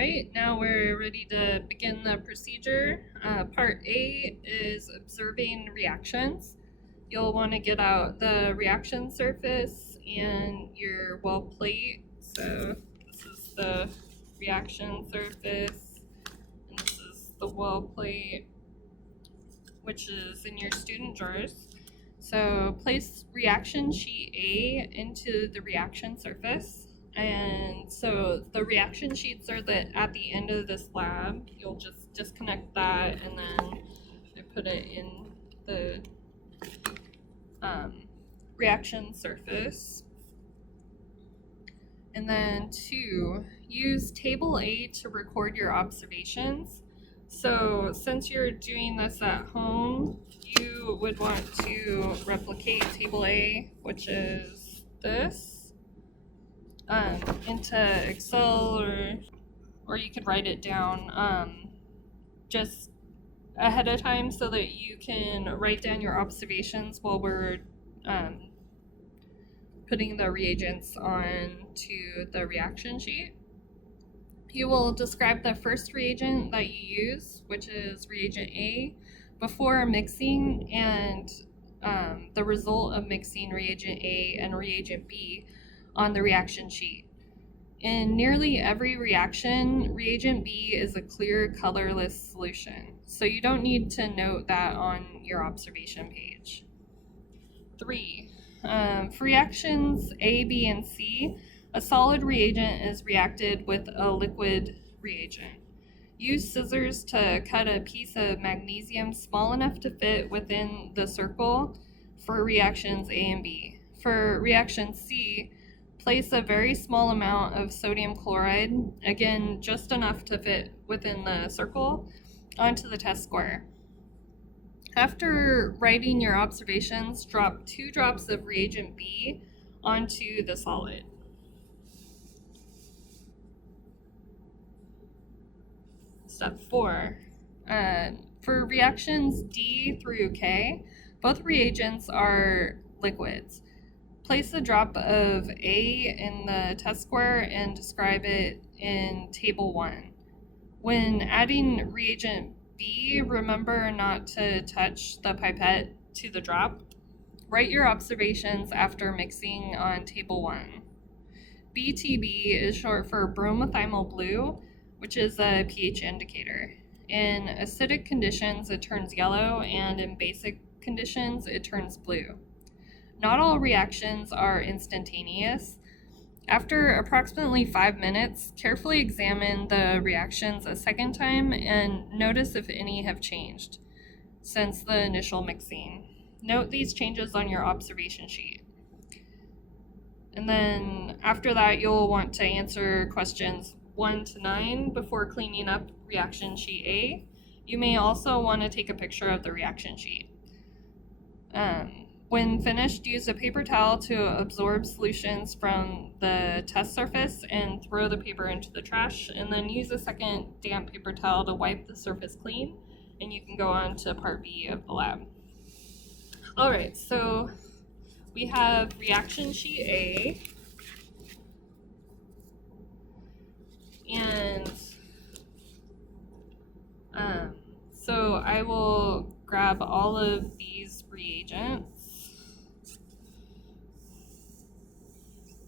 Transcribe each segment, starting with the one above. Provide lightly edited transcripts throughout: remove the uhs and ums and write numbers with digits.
right, now we're ready to begin the procedure. Part A is observing reactions. You'll want to get out the reaction surface and your well plate. So this is the reaction surface, and this is the well plate, which is in your student drawers. So place reaction sheet A into the reaction surface. And so the reaction sheets are at the end of this lab. You'll just disconnect that and then I put it in the reaction surface. And then 2, use table A to record your observations. So since you're doing this at home, you would want to replicate table A, which is this, into Excel, or you could write it down just ahead of time so that you can write down your observations while we're putting the reagents onto the reaction sheet. You will describe the first reagent that you use, which is reagent A, before mixing, and the result of mixing reagent A and reagent B on the reaction sheet. In nearly every reaction, reagent B is a clear, colorless solution, so you don't need to note that on your observation page. 3. For reactions A, B, and C, a solid reagent is reacted with a liquid reagent. Use scissors to cut a piece of magnesium small enough to fit within the circle for reactions A and B. For reaction C, place a very small amount of sodium chloride, again just enough to fit within the circle, onto the test square. After writing your observations, drop 2 drops of reagent B onto the solid. Step 4. For reactions D through K, both reagents are liquids. Place a drop of A in the test square and describe it in table 1. When adding reagent B, remember not to touch the pipette to the drop. Write your observations after mixing on table 1. BTB is short for bromothymol blue, which is a pH indicator. In acidic conditions, it turns yellow, and in basic conditions, it turns blue. Not all reactions are instantaneous. After approximately 5 minutes, carefully examine the reactions a second time and notice if any have changed since the initial mixing. Note these changes on your observation sheet. And then after that, you'll want to answer questions 1 to 9 before cleaning up reaction sheet A. You may also want to take a picture of the reaction sheet. When finished, use a paper towel to absorb solutions from the test surface and throw the paper into the trash, and then use a second damp paper towel to wipe the surface clean, and you can go on to part B of the lab. Alright, so we have reaction sheet A, and so I will grab all of these reagents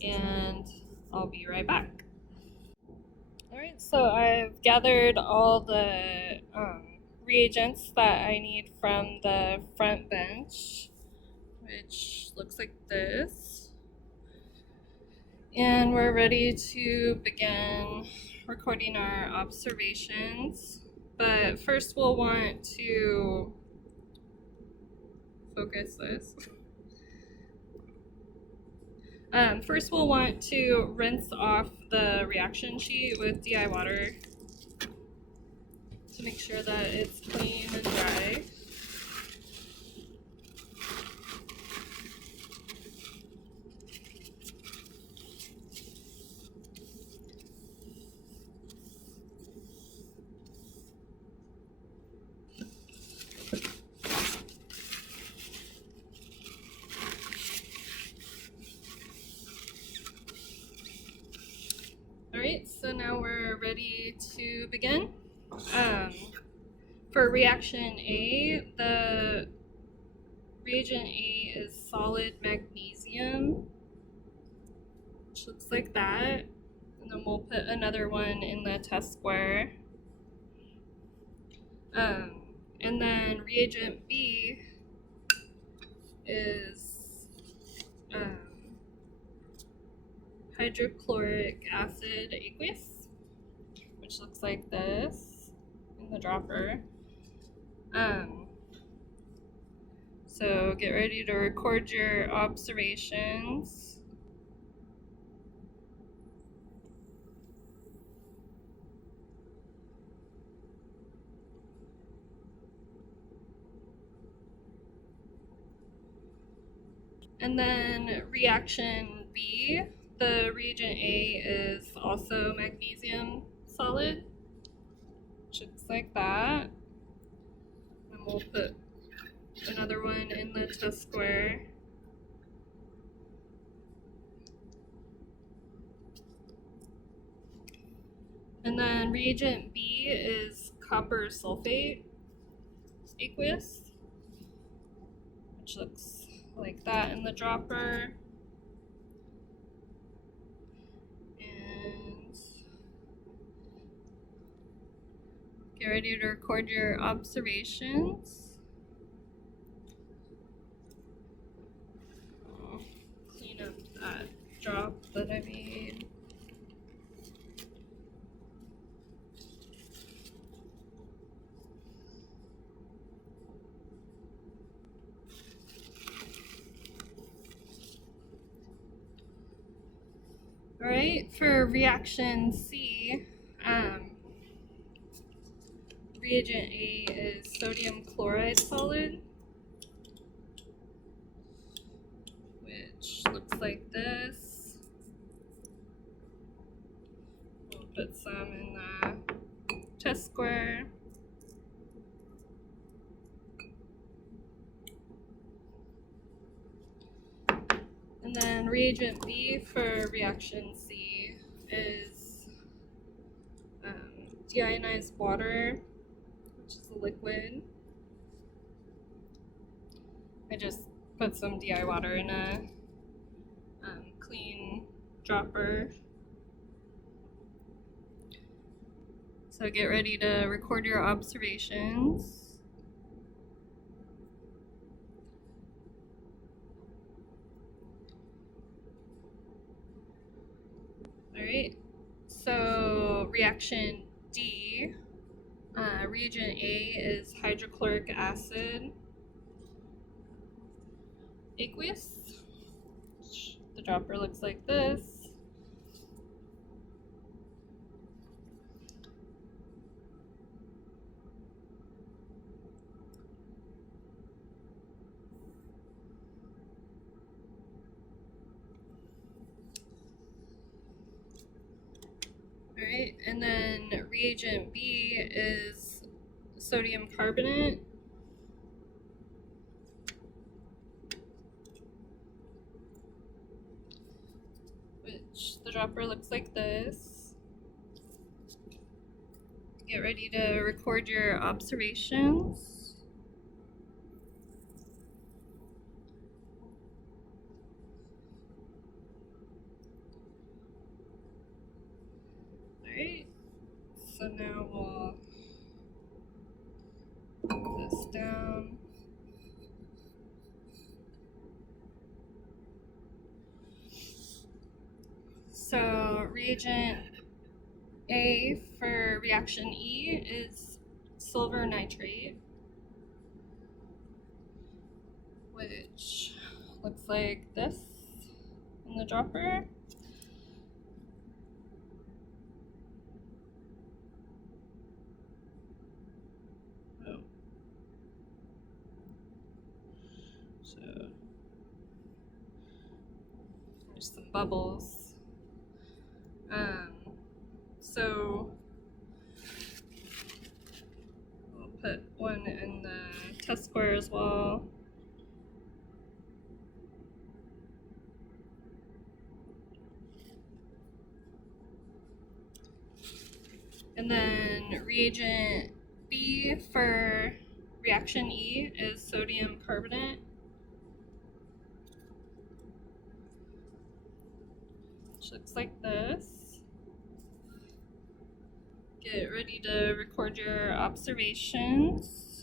and I'll be right back. Alright, so I've gathered all the reagents that I need from the front bench, which looks like this. And we're ready to begin recording our observations. But first we'll want to focus this. First we'll want to rinse off the reaction sheet with DI water to make sure that it's clean and dry. Alright, so now we're ready ready to begin. For reaction A, the reagent A is solid magnesium, which looks like that. And then we'll put another one in the test square. And then reagent B is hydrochloric acid aqueous, which looks like this in the dropper. So get ready to record your observations. And then reaction B, the reagent A is also magnesium solid, which looks like that. And we'll put another one in the test square. And then reagent B is copper sulfate aqueous, which looks like that in the dropper. And get ready to record your observations. I'll clean up that drop that I made. All right, for reaction C, reagent A is sodium chloride solid, which looks like this. We'll put some in the test square. And then reagent B for reaction C is deionized water, which is a liquid. I just put some DI water in a clean dropper. So get ready to record your observations. All right, so reaction D, reagent A is hydrochloric acid aqueous. The dropper looks like this. All right, and then reagent B is sodium carbonate, which the dropper looks like this. Get ready to record your observations. All right, so now we'll put this down. So reagent A for reaction E is silver nitrate, which looks like this in the dropper. Oh. So there's some bubbles. So we'll put one in the test square as well. And then reagent B for reaction E is sodium carbonate, which looks like this. Get ready to record your observations.